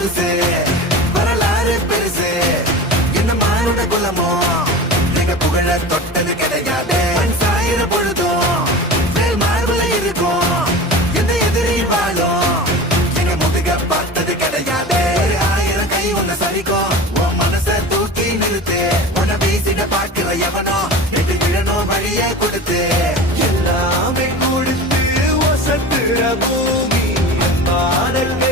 புதுசு வரலாறு பெருசு என்ன மாறுட குலமோ நீங்க புகழ தொட்டது கிடையாது சாயிர பொழுதும் வேல் மார்புல இருக்கும் எந்த எதிரி வாழும் எங்க முதுக பார்த்தது கிடையாது 1000 கை உன்னை சரிக்கும் உன் மனச தூக்கி நிறுத்து உன்னை வீசிட பார்க்கிற எவனோ எட்டு விழணும் வழிய கொடுத்து எல்லாமே கொடுத்து ஒசத்துற பூமி பாடல்கள்